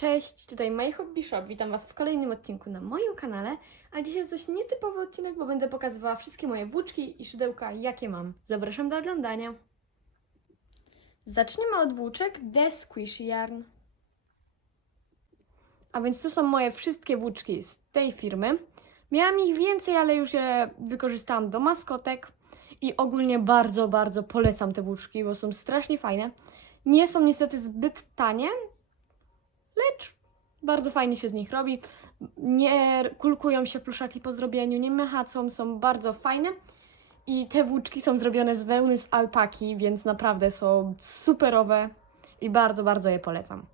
Cześć, tutaj My Hobby Shop. Witam Was w kolejnym odcinku na moim kanale. A dzisiaj jest dość nietypowy odcinek, bo będę pokazywała wszystkie moje włóczki i szydełka, jakie mam. Zapraszam do oglądania. Zaczniemy od włóczek The Squish Yarn. A więc tu są moje wszystkie włóczki z tej firmy. Miałam ich więcej, ale już je wykorzystałam do maskotek. I ogólnie bardzo, bardzo polecam te włóczki, bo są strasznie fajne. Nie są niestety zbyt tanie, lecz bardzo fajnie się z nich robi. Nie kulkują się pluszaki po zrobieniu, nie mechacą, są bardzo fajne. I te włóczki są zrobione z wełny z alpaki, więc naprawdę są superowe i bardzo, bardzo je polecam.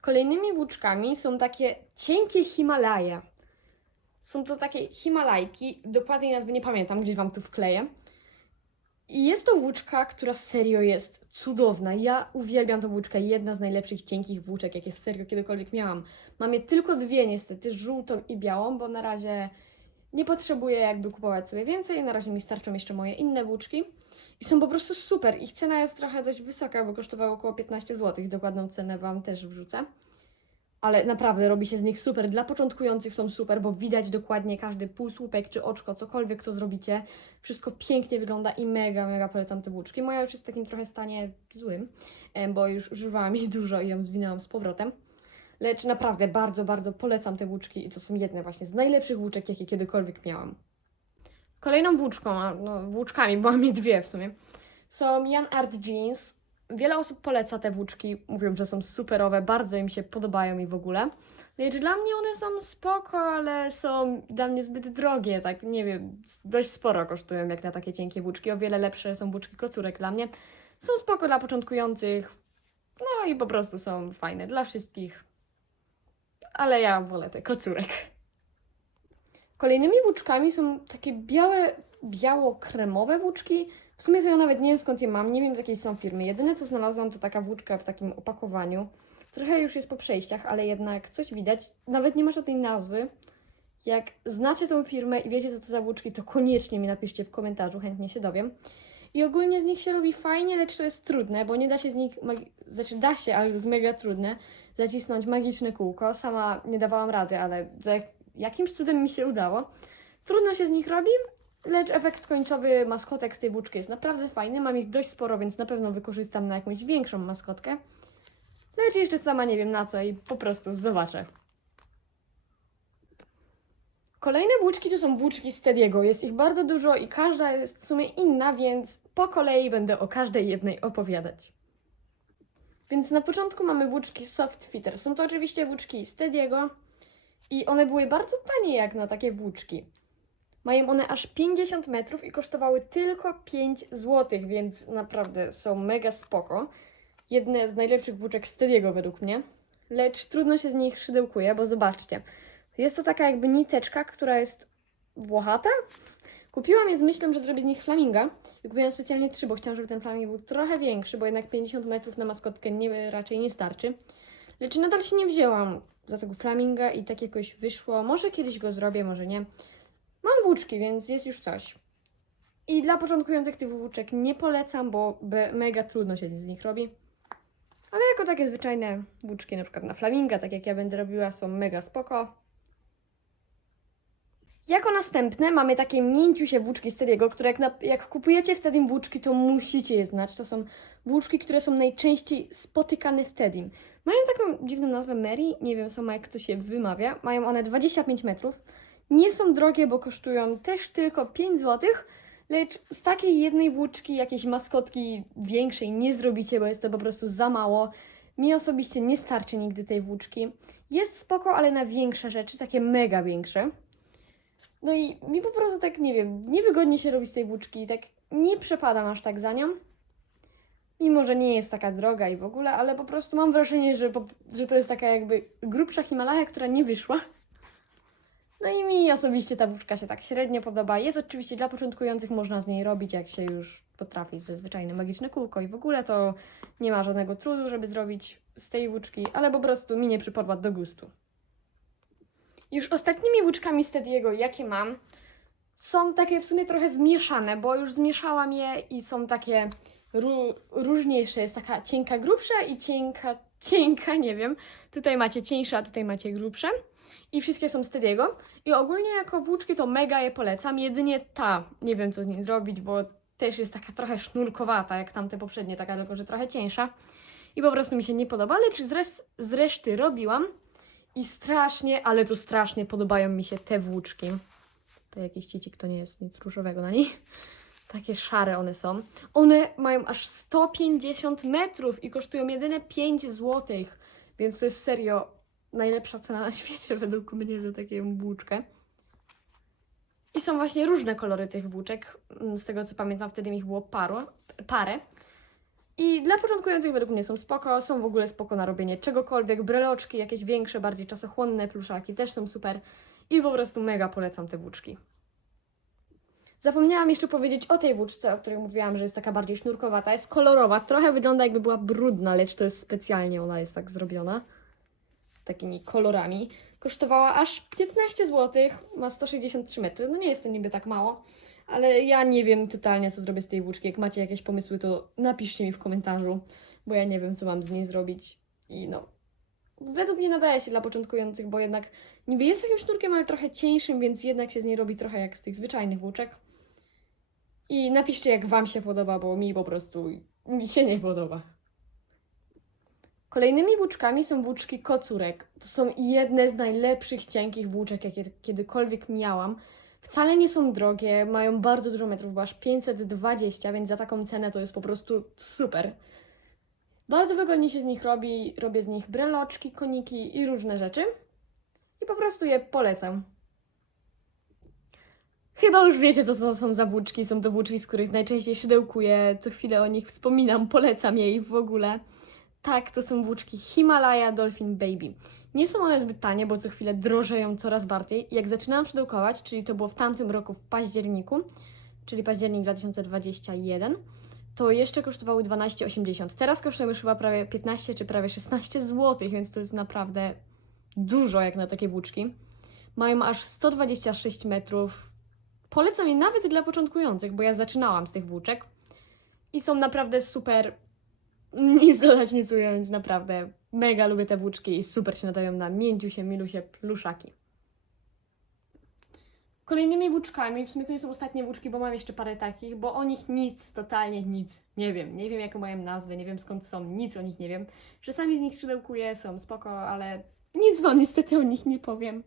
Kolejnymi włóczkami są takie cienkie Himalaje. Są to takie Himalajki, dokładnej nazwy nie pamiętam, gdzieś Wam tu wkleję. I jest to włóczka, która serio jest cudowna. Ja uwielbiam tą włóczkę. Jedna z najlepszych cienkich włóczek, jakie serio kiedykolwiek miałam. Mam je tylko dwie niestety, żółtą i białą, bo na razie nie potrzebuję jakby kupować sobie więcej. Na razie mi starczą jeszcze moje inne włóczki. I są po prostu super. Ich cena jest trochę dość wysoka, bo kosztowały około 15 zł. Dokładną cenę Wam też wrzucę. Ale naprawdę robi się z nich super. Dla początkujących są super, bo widać dokładnie każdy półsłupek czy oczko, cokolwiek co zrobicie. Wszystko pięknie wygląda i mega, mega polecam te włóczki. Moja już jest w takim trochę stanie złym, em, bo już używałam jej dużo i ją zwinęłam z powrotem. Lecz naprawdę bardzo, bardzo polecam te włóczki i to są jedne właśnie z najlepszych włóczek, jakie kiedykolwiek miałam. Kolejną włóczką, no włóczkami, bo mam je dwie w sumie, są Jan Art Jeans. Wiele osób poleca te włóczki, mówią, że są superowe, bardzo im się podobają i w ogóle. Lecz dla mnie one są spoko, ale są dla mnie zbyt drogie, tak nie wiem, dość sporo kosztują jak na takie cienkie włóczki. O wiele lepsze są włóczki kocurek dla mnie. Są spoko dla początkujących, no i po prostu są fajne dla wszystkich. Ale ja wolę te kocurek. Kolejnymi włóczkami są takie białe, biało-kremowe włóczki. W sumie to ja nawet nie wiem skąd je mam, nie wiem z jakiej są firmy. Jedyne co znalazłam to taka włóczka w takim opakowaniu. Trochę już jest po przejściach, ale jednak coś widać. Nawet nie ma żadnej nazwy. Jak znacie tą firmę i wiecie co to za włóczki, to koniecznie mi napiszcie w komentarzu, chętnie się dowiem. I ogólnie z nich się robi fajnie, lecz to jest trudne, bo nie da się z nich, znaczy da się, ale to jest mega trudne, zacisnąć magiczne kółko. Sama nie dawałam rady, ale jak- jakimś cudem mi się udało. Trudno się z nich robi, lecz efekt końcowy maskotek z tej włóczki jest naprawdę fajny. Mam ich dość sporo, więc na pewno wykorzystam na jakąś większą maskotkę. Lecz jeszcze sama nie wiem na co i po prostu zobaczę. Kolejne włóczki to są włóczki Stediego. Jest ich bardzo dużo i każda jest w sumie inna, więc po kolei będę o każdej jednej opowiadać. Więc na początku mamy włóczki Soft Fitter. Są to oczywiście włóczki Stediego i one były bardzo tanie jak na takie włóczki. Mają one aż 50 metrów i kosztowały tylko 5 zł, więc naprawdę są mega spoko. Jedne z najlepszych włóczek Stediego według mnie. Lecz trudno się z nich szydełkuje, bo zobaczcie. Jest to taka jakby niteczka, która jest włochata. Kupiłam je z myślą, że zrobię z nich flaminga. Kupiłam specjalnie trzy, bo chciałam, żeby ten flaming był trochę większy, bo jednak 50 metrów na maskotkę nie, raczej nie starczy. Lecz nadal się nie wzięłam za tego flaminga i tak jakoś wyszło. Może kiedyś go zrobię, może nie. Mam włóczki, więc jest już coś. I dla początkujących tych włóczek nie polecam, bo mega trudno się z nich robi. Ale jako takie zwyczajne włóczki, na przykład na flaminga, tak jak ja będę robiła, są mega spoko. Jako następne mamy takie mięciusie włóczki Stediego, które jak, na, jak kupujecie wtedy włóczki, to musicie je znać. To są włóczki, które są najczęściej spotykane w Tedim. Mają taką dziwną nazwę Mary, nie wiem sama jak to się wymawia. Mają one 25 metrów. Nie są drogie, bo kosztują też tylko 5 zł, lecz z takiej jednej włóczki jakiejś maskotki większej nie zrobicie, bo jest to po prostu za mało. Mi osobiście nie starczy nigdy tej włóczki. Jest spoko, ale na większe rzeczy, takie mega większe. No i mi po prostu tak, nie wiem, niewygodnie się robi z tej włóczki, tak nie przepadam aż tak za nią. Mimo, że nie jest taka droga i w ogóle, ale po prostu mam wrażenie, że, że to jest taka jakby grubsza Himalaja, która nie wyszła. No i mi osobiście ta włóczka się tak średnio podoba. Jest oczywiście dla początkujących, można z niej robić, jak się już potrafi ze zwyczajne magiczne kółko i w ogóle to nie ma żadnego trudu, żeby zrobić z tej włóczki, ale po prostu mi nie przypadła do gustu. Już ostatnimi włóczkami Stediego, jakie mam, są takie w sumie trochę zmieszane, bo już zmieszałam je i są takie ró- różniejsze. Jest taka cienka grubsza i cienka cienka, nie wiem. Tutaj macie cieńsze, a tutaj macie grubsze. I wszystkie są z Tediego. I ogólnie jako włóczki to mega je polecam. Jedynie ta, nie wiem co z niej zrobić, bo też jest taka trochę sznurkowata, jak tamte poprzednie, taka tylko, że trochę cieńsza. I po prostu mi się nie podoba, lecz z, res- z reszty robiłam. I strasznie, ale to strasznie podobają mi się te włóczki. To jakiś cicik, to nie jest nic różowego na nich. Takie szare one są. One mają aż 150 metrów i kosztują jedyne 5 zł. Więc to jest serio najlepsza cena na świecie według mnie za taką włóczkę. I są właśnie różne kolory tych włóczek. Mm, Z tego co pamiętam, wtedy ich było paru, parę. I dla początkujących według mnie są spoko, są w ogóle spoko na robienie czegokolwiek, breloczki, jakieś większe, bardziej czasochłonne pluszaki też są super i po prostu mega polecam te włóczki. Zapomniałam jeszcze powiedzieć o tej włóczce, o której mówiłam, że jest taka bardziej sznurkowata, jest kolorowa, trochę wygląda jakby była brudna, lecz to jest specjalnie, ona jest tak zrobiona, takimi kolorami. Kosztowała aż 15 zł, ma 163 metry, no nie jest to niby tak mało, ale ja nie wiem totalnie, co zrobię z tej włóczki. Jak macie jakieś pomysły, to napiszcie mi w komentarzu, bo ja nie wiem, co mam z niej zrobić. I no, według mnie nadaje się dla początkujących, bo jednak niby jest takim sznurkiem, ale trochę cieńszym, więc jednak się z niej robi trochę jak z tych zwyczajnych włóczek. I napiszcie, jak Wam się podoba, bo mi po prostu mi się nie podoba. Kolejnymi włóczkami są włóczki kocurek. To są jedne z najlepszych cienkich włóczek, jakie kiedykolwiek miałam. Wcale nie są drogie, mają bardzo dużo metrów, bo aż 520, więc za taką cenę to jest po prostu super. Bardzo wygodnie się z nich robi, robię z nich breloczki, koniki i różne rzeczy. I po prostu je polecam. Chyba już wiecie, co to są za włóczki. Są to włóczki, z których najczęściej szydełkuję, co chwilę o nich wspominam, polecam je i w ogóle. Tak, to są włóczki Himalaya Dolphin Baby. Nie są one zbyt tanie, bo co chwilę drożeją coraz bardziej. Jak zaczynałam szydełkować, czyli to było w tamtym roku w październiku, czyli październik 2021, to jeszcze kosztowały 12,80. Teraz kosztują już chyba prawie 15 czy prawie 16 zł, więc to jest naprawdę dużo jak na takie włóczki. Mają aż 126 metrów. Polecam je nawet dla początkujących, bo ja zaczynałam z tych włóczek i są naprawdę super. Nic dodać, nic ująć, naprawdę. Mega lubię te włóczki i super się nadają na mięciusie, milusie, pluszaki. Kolejnymi włóczkami, w sumie to nie są ostatnie włóczki, bo mam jeszcze parę takich, bo o nich nic, totalnie nic, nie wiem. Nie wiem, jaką mają nazwę, nie wiem skąd są, nic o nich nie wiem. Czasami z nich szydełkuję, są spoko, ale nic Wam niestety o nich nie powiem.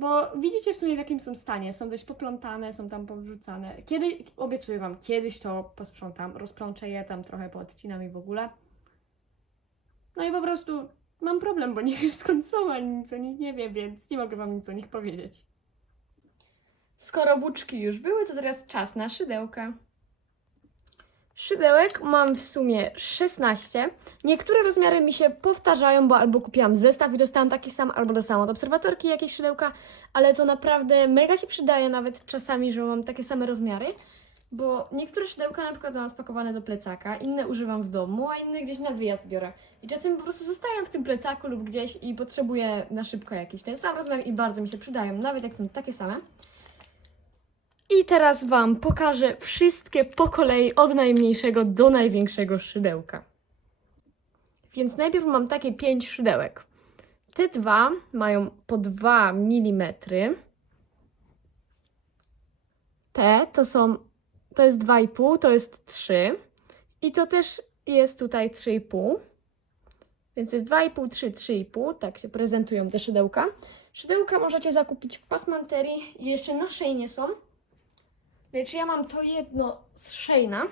Bo widzicie w sumie w jakim są stanie, są dość poplątane, są tam powrzucane. Kiedy, obiecuję Wam, kiedyś to posprzątam, rozplączę je, tam trochę poodcinam i w ogóle. No i po prostu mam problem, bo nie wiem skąd są, ani nic o nich nie wiem, więc nie mogę Wam nic o nich powiedzieć. Skoro włóczki już były, to teraz czas na szydełka. Szydełek mam w sumie 16. Niektóre rozmiary mi się powtarzają, bo albo kupiłam zestaw i dostałam taki sam, albo dostałam od obserwatorki jakieś szydełka, ale to naprawdę mega się przydaje nawet czasami, że mam takie same rozmiary, bo niektóre szydełka na przykład mam spakowane do plecaka, inne używam w domu, a inne gdzieś na wyjazd biorę. I czasem po prostu zostają w tym plecaku lub gdzieś i potrzebuję na szybko jakiś ten sam rozmiar i bardzo mi się przydają, nawet jak są takie same. I teraz Wam pokażę wszystkie po kolei od najmniejszego do największego szydełka. Więc najpierw mam takie 5 szydełek. Te dwa mają po 2 mm. Te to są, to jest 2,5, to jest 3. I to też jest tutaj 3,5. Więc jest 2,5, 3, 3,5. Tak się prezentują te szydełka. Szydełka możecie zakupić w pasmanterii jeszcze na szejnie są. Lecz ja mam to jedno z Shayna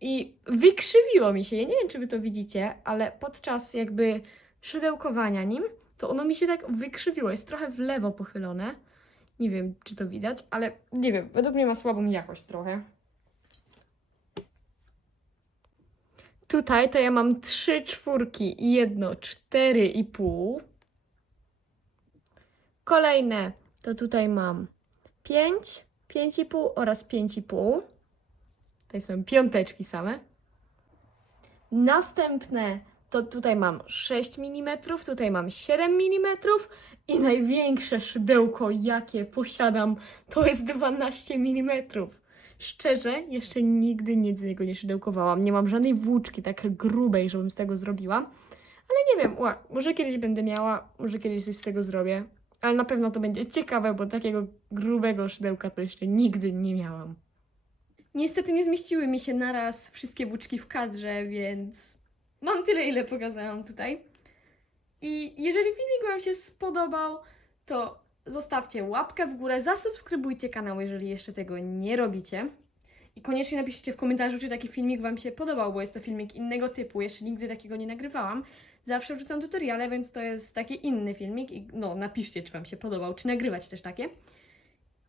i wykrzywiło mi się. Ja nie wiem, czy wy to widzicie, ale podczas jakby szydełkowania nim, to ono mi się tak wykrzywiło. Jest trochę w lewo pochylone. Nie wiem, czy to widać, ale nie wiem, według mnie ma słabą jakość trochę. Tutaj to ja mam trzy czwórki i jedno cztery i pół. Kolejne to tutaj mam pięć, 5,5 oraz 5,5. Tutaj są piąteczki same. Następne to tutaj mam 6 mm, tutaj mam 7 mm i największe szydełko, jakie posiadam, to jest 12 mm. Szczerze, jeszcze nigdy nic z niego nie szydełkowałam. Nie mam żadnej włóczki tak grubej, żebym z tego zrobiła. Ale nie wiem, ła, może kiedyś będę miała, może kiedyś coś z tego zrobię. Ale na pewno to będzie ciekawe, bo takiego grubego szydełka to jeszcze nigdy nie miałam. Niestety nie zmieściły mi się naraz wszystkie włóczki w kadrze, więc mam tyle, ile pokazałam tutaj. I jeżeli filmik Wam się spodobał, to zostawcie łapkę w górę, zasubskrybujcie kanał, jeżeli jeszcze tego nie robicie. I koniecznie napiszcie w komentarzu, czy taki filmik Wam się podobał, bo jest to filmik innego typu. Jeszcze nigdy takiego nie nagrywałam. Zawsze wrzucam tutoriale, więc to jest taki inny filmik. I no, napiszcie, czy Wam się podobał, czy nagrywać też takie.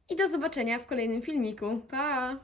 I do zobaczenia w kolejnym filmiku. Pa!